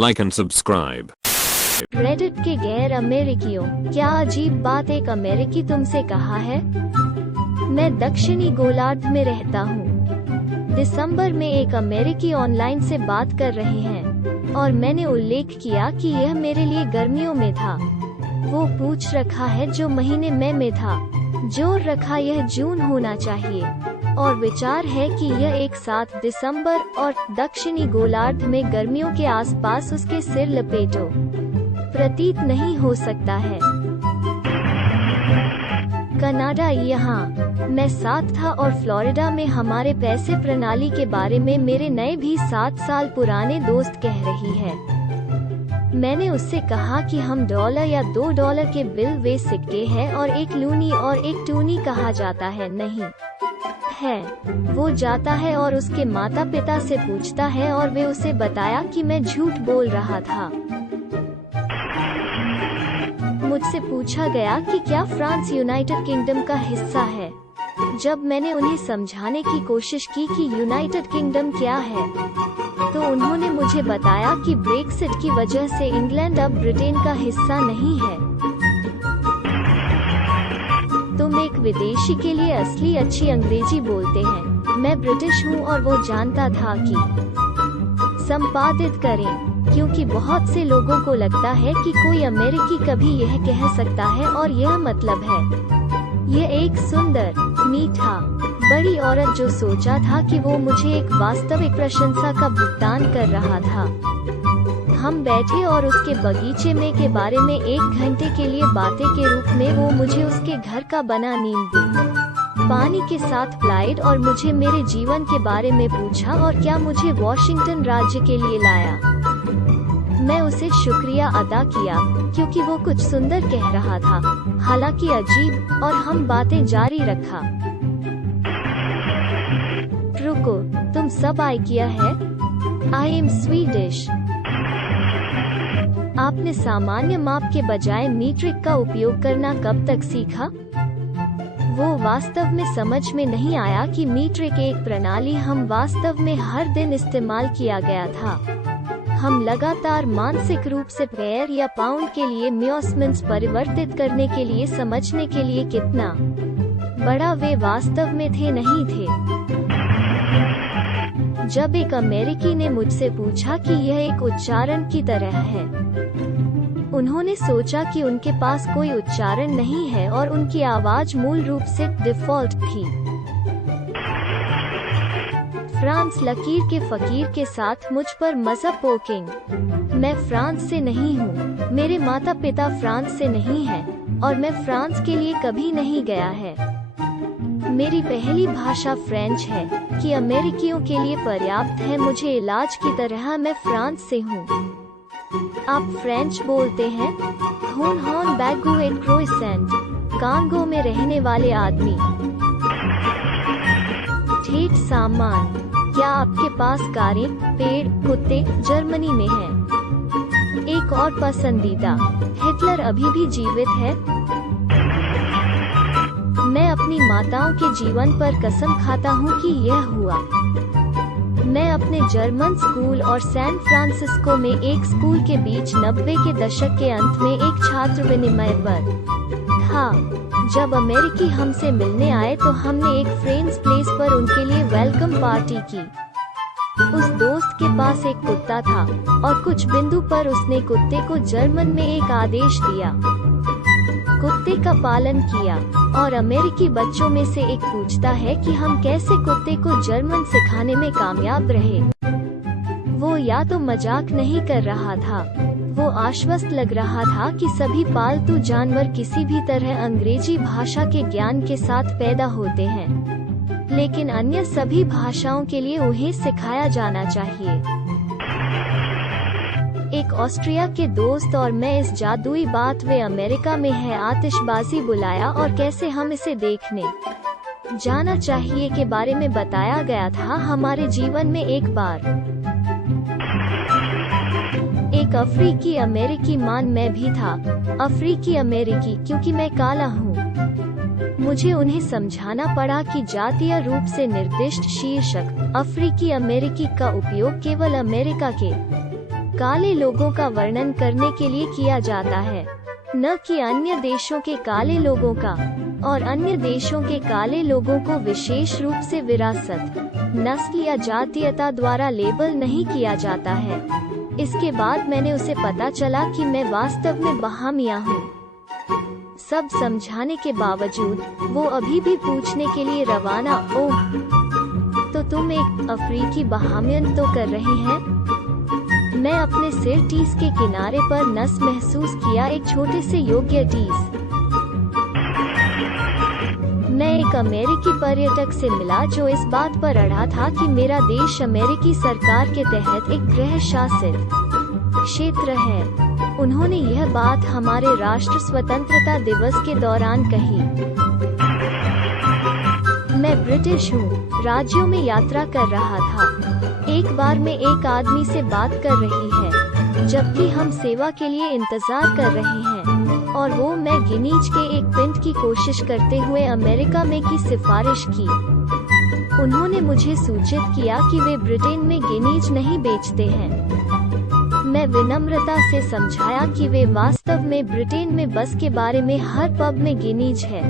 like and subscribe. Reddit के गैर अमेरिकियों, क्या अजीब बात एक अमेरिकी तुमसे कहा है। मैं दक्षिणी गोलार्ध में रहता हूँ। दिसंबर में एक अमेरिकी ऑनलाइन से बात कर रहे हैं और मैंने उल्लेख किया कि यह मेरे लिए गर्मियों में था। वो पूछ रखा है जो महीने में था। जोर रखा यह जून होना चाहिए और विचार है कि यह एक साथ दिसंबर और दक्षिणी गोलार्ध में गर्मियों के आसपास उसके सिर लपेटो प्रतीत नहीं हो सकता है। कनाडा, यहाँ मैं 7 था और फ्लोरिडा में हमारे पैसे प्रणाली के बारे में मेरे नए भी 7 साल पुराने दोस्त कह रही है। मैंने उससे कहा कि हम $1 या $2 के बिल वे सिक्के हैं और एक लूनी और एक टूनी कहा जाता है नहीं है। वो जाता है और उसके माता पिता से पूछता है और वे उसे बताया कि मैं झूठ बोल रहा था। मुझसे पूछा गया कि क्या फ्रांस यूनाइटेड किंगडम का हिस्सा है। जब मैंने उन्हें समझाने की कोशिश की कि यूनाइटेड किंगडम क्या है, तो उन्होंने मुझे बताया कि ब्रेक्सिट की वजह से इंग्लैंड अब ब्रिटेन का हिस्सा नहीं है। तुम एक विदेशी के लिए असली अच्छी अंग्रेजी बोलते हैं। मैं ब्रिटिश हूँ और वो जानता था कि संपादित करें, क्योंकि बहुत से लोगों को लगता है कि कोई अमेरिकी कभी यह कह सकता है और यह मतलब है। यह एक सुंदर, मीठा, बड़ी औरत जो सोचा था कि वो मुझे एक वास्तविक प्रशंसा का भुगतान कर रहा था। हम बैठे और उसके बगीचे में के बारे में 1 घंटे के लिए बातें के रूप में वो मुझे उसके घर का बना नींबू पानी के साथ प्लाइड और मुझे मेरे जीवन के बारे में पूछा और क्या मुझे वॉशिंगटन राज्य के लिए लाया। मैं उसे शुक्रिया अदा किया क्योंकि वो कुछ सुंदर कह रहा था, हालांकि अजीब, और हम बातें जारी रखा। रुको, तुम सब आइकिया है? I am Swedish. आपने सामान्य माप के बजाय मीट्रिक का उपयोग करना कब तक सीखा? वो वास्तव में समझ में नहीं आया कि मीट्रिक एक प्रणाली हम वास्तव में हर दिन इस्तेमाल किया गया था। हम लगातार मानसिक रूप से पैर या पाउंड के लिए म्योसमिन्स परिवर्तित करने के लिए समझने के लिए कितना बड़ा वे वास्तव में थे नहीं थे। जब एक अमेरिकी ने मुझसे पूछा कि यह एक उच्चारण की तरह है, उन्होंने सोचा कि उनके पास कोई उच्चारण नहीं है और उनकी आवाज मूल रूप से डिफ़ॉल्ट थी। फ्रांस लकीर के फकीर के साथ मुझ पर मज़ा पोकिंग। मैं फ्रांस से नहीं हूँ, मेरे माता पिता फ्रांस से नहीं हैं और मैं फ्रांस के लिए कभी नहीं गया है। मेरी पहली भाषा फ्रेंच है कि अमेरिकियों के लिए पर्याप्त है। मुझे इलाज की तरह मैं फ्रांस से हूँ। आप फ्रेंच बोलते हैं? खून हॉन बैगू एट क्रोइसेंट, कांगो में रहने वाले आदमी। ठेठ सामान, क्या आपके पास कारें, पेड़, कुत्ते जर्मनी में हैं? एक और पसंदीदा, हिटलर अभी भी जीवित है? मैं अपनी माताओं के जीवन पर कसम खाता हूँ कि यह हुआ। मैं अपने जर्मन स्कूल और सैन फ्रांसिस्को में एक स्कूल के बीच 90 के दशक के अंत में एक छात्र विनिमय पर था। जब अमेरिकी हमसे मिलने आए तो हमने एक फ्रेंड्स प्लेस पर उनके लिए वेलकम पार्टी की। उस दोस्त के पास एक कुत्ता था और कुछ बिंदु पर उसने कुत्ते को जर्मन में एक आदेश दिया। कुत्ते का पालन किया और अमेरिकी बच्चों में से एक पूछता है कि हम कैसे कुत्ते को जर्मन सिखाने में कामयाब रहे। वो या तो मजाक नहीं कर रहा था, वो आश्वस्त लग रहा था कि सभी पालतू जानवर किसी भी तरह अंग्रेजी भाषा के ज्ञान के साथ पैदा होते हैं, लेकिन अन्य सभी भाषाओं के लिए उन्हें सिखाया जाना चाहिए। एक ऑस्ट्रिया के दोस्त और मैं इस जादुई बात वे अमेरिका में है आतिशबाजी बुलाया और कैसे हम इसे देखने जाना चाहिए के बारे में बताया गया था। हमारे जीवन में एक बार एक अफ्रीकी अमेरिकी मान मैं भी था। अफ्रीकी अमेरिकी क्योंकि मैं काला हूँ। मुझे उन्हें समझाना पड़ा कि जातीय रूप से निर्दिष्ट शीर्षक अफ्रीकी अमेरिकी का उपयोग केवल अमेरिका के काले लोगों का वर्णन करने के लिए किया जाता है, न कि अन्य देशों के काले लोगों का। और अन्य देशों के काले लोगों को विशेष रूप से विरासत, नस्ल या जातीयता द्वारा लेबल नहीं किया जाता है। इसके बाद मैंने उसे पता चला कि मैं वास्तव में बहामिया हूँ। सब समझाने के बावजूद वो अभी भी पूछने के लिए रवाना, ओह, तो तुम एक अफ्रीकी बहामियन तो कर रहे हैं? मैं अपने सिर टीस के किनारे पर नस महसूस किया, एक छोटे से योग्य टीस। मैं एक अमेरिकी पर्यटक से मिला जो इस बात पर अड़ा था कि मेरा देश अमेरिकी सरकार के तहत एक गृह शासित क्षेत्र है। उन्होंने यह बात हमारे राष्ट्र स्वतंत्रता दिवस के दौरान कही। मैं ब्रिटिश हूँ, राज्यों में यात्रा कर रहा था। एक बार मैं एक आदमी से बात कर रही है, जबकि हम सेवा के लिए इंतजार कर रहे हैं, और वो मैं गिनीज के एक पिंट की कोशिश करते हुए अमेरिका में की सिफारिश की। उन्होंने मुझे सूचित किया कि वे ब्रिटेन में गिनीज नहीं बेचते हैं। मैं विनम्रता से समझाया कि वे वास्तव में ब्रिटेन में बस के बारे में हर पब में गिनीज है।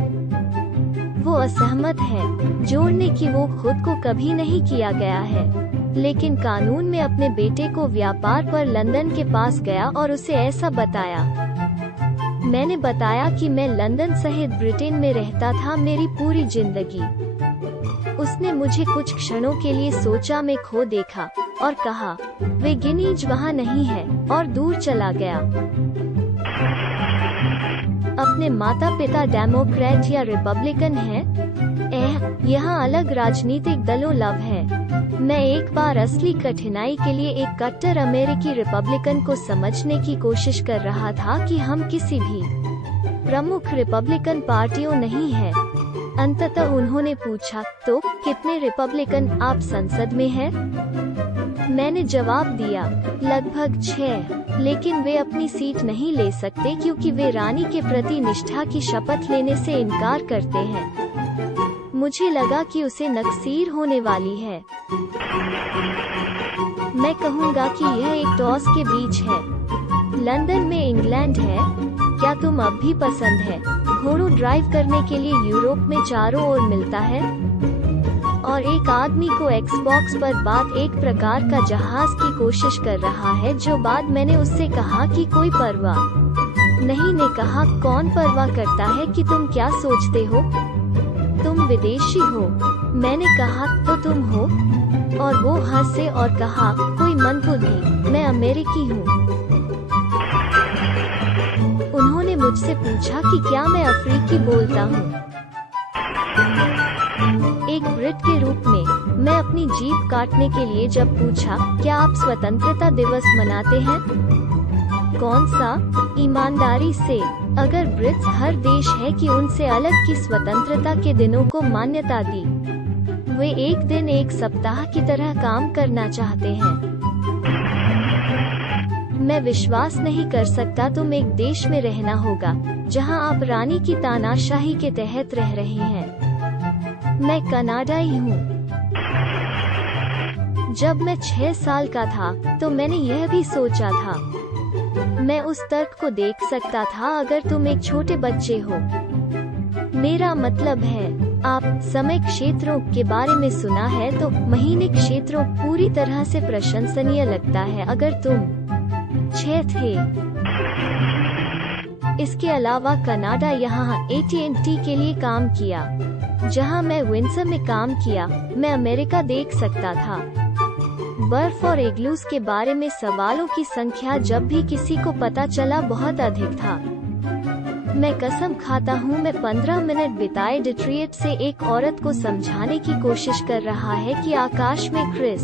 वो असहमत है, जोड़ने की वो खुद को कभी नहीं किया गया है, लेकिन कानून में अपने बेटे को व्यापार पर लंदन के पास गया और उसे ऐसा बताया। मैंने बताया कि मैं लंदन सहित ब्रिटेन में रहता था मेरी पूरी जिंदगी। उसने मुझे कुछ क्षणों के लिए सोचा में खो देखा और कहा, वे गिनीज वहाँ नहीं है, और दूर चला गया। अपने माता पिता डेमोक्रेट या रिपब्लिकन हैं? यहाँ अलग राजनीतिक दलों लव है। मैं एक बार असली कठिनाई के लिए एक कट्टर अमेरिकी रिपब्लिकन को समझने की कोशिश कर रहा था कि हम किसी भी प्रमुख रिपब्लिकन पार्टियों नहीं है। अंततः उन्होंने पूछा, तो कितने रिपब्लिकन आप संसद में हैं? मैंने जवाब दिया, लगभग 6, लेकिन वे अपनी सीट नहीं ले सकते क्योंकि वे रानी के प्रति निष्ठा की शपथ लेने से इनकार करते हैं। मुझे लगा कि उसे नक्सीर होने वाली है। मैं कहूँगा कि यह एक टॉस के बीच है। लंदन में इंग्लैंड है, क्या तुम अब भी पसंद है? घोड़ों ड्राइव करने के लिए यूरोप में चारों ओर मिलता है। और एक आदमी को एक्सबॉक्स पर बात एक प्रकार का जहाज की कोशिश कर रहा है, जो बाद मैंने उससे कहा कि कोई परवाह नहीं। ने कहा, कौन परवाह करता है कि तुम क्या सोचते हो? तुम विदेशी हो। मैंने कहा, तो तुम हो? और वो हंसे और कहा, कोई मंदबुद्धि, मैं अमेरिकी हूँ। उन्होंने मुझसे पूछा कि क्या मैं अफ्रीकी बोलता हूँ। एक ब्रिट के रूप में मैं अपनी जीभ काटने के लिए जब पूछा, क्या आप स्वतंत्रता दिवस मनाते हैं? कौन सा? ईमानदारी से, अगर ब्रिट्स हर देश है कि उनसे अलग की स्वतंत्रता के दिनों को मान्यता दी, वे एक दिन एक सप्ताह की तरह काम करना चाहते हैं। मैं विश्वास नहीं कर सकता तुम एक देश में रहना होगा जहां आप रानी की तानाशाही के तहत रह रहे हैं। मैं कनाडाई हूँ। जब मैं 6 साल का था तो मैंने यह भी सोचा था। मैं उस तर्क को देख सकता था, अगर तुम एक छोटे बच्चे हो। मेरा मतलब है, आप समय क्षेत्रों के बारे में सुना है तो महीने क्षेत्रों पूरी तरह से प्रशंसनीय लगता है अगर तुम 6 थे। इसके अलावा कनाडा यहाँ AT&T के लिए काम किया, जहाँ मैं विंडसर में काम किया। मैं अमेरिका देख सकता था। बर्फ और इग्लूस के बारे में सवालों की संख्या जब भी किसी को पता चला बहुत अधिक था। मैं कसम खाता हूँ, मैं 15 मिनट बिताए डिट्रियट से एक औरत को समझाने की कोशिश कर रहा है कि आकाश में क्रिस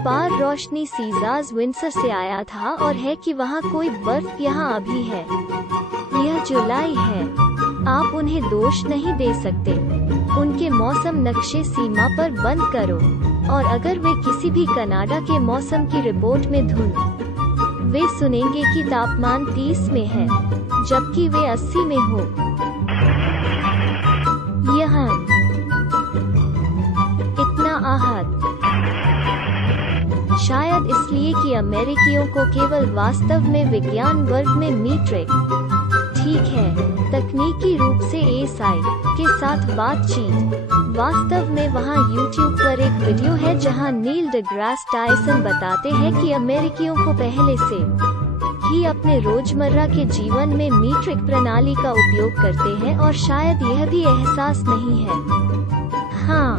पार रोशनी सीजाज विंडसर से आया था और है कि वहाँ कोई बर्फ यहाँ अभी है। यह जुलाई है। आप उन्हें दोष नहीं दे सकते। उनके मौसम नक्शे सीमा पर बंद करो, और अगर वे किसी भी कनाडा के मौसम की रिपोर्ट में धुन, वे सुनेंगे कि तापमान 30 में है, जबकि वे 80 में हो। इतना आहत शायद इसलिए कि अमेरिकियों को केवल वास्तव में विज्ञान वर्ग में मीट्रिक। ठीक है, तकनीकी रूप से एएसआई के साथ बातचीत। वास्तव में वहाँ YouTube पर एक वीडियो है जहाँ नील डिग्रास टायसन बताते हैं कि अमेरिकियों को पहले से ही अपने रोजमर्रा के जीवन में मीट्रिक प्रणाली का उपयोग करते हैं और शायद यह भी एहसास नहीं है। हाँ,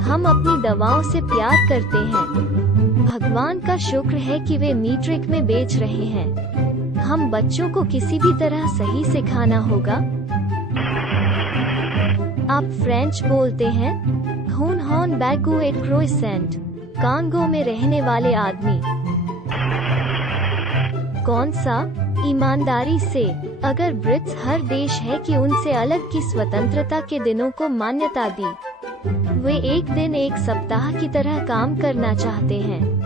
हम अपनी दवाओं से प्यार करते हैं। भगवान का शुक्र है कि वे मीट्रिक में बेच रहे हैं। हम बच्चों को किसी भी तरह सही सिखाना होगा। आप फ्रेंच बोलते हैं? खून हॉन बैगू एट क्रोइसेंट, कांगो में रहने वाले आदमी। कौन सा? ईमानदारी से, अगर ब्रिट्स हर देश है कि उनसे अलग की स्वतंत्रता के दिनों को मान्यता दी, वे एक दिन एक सप्ताह की तरह काम करना चाहते हैं।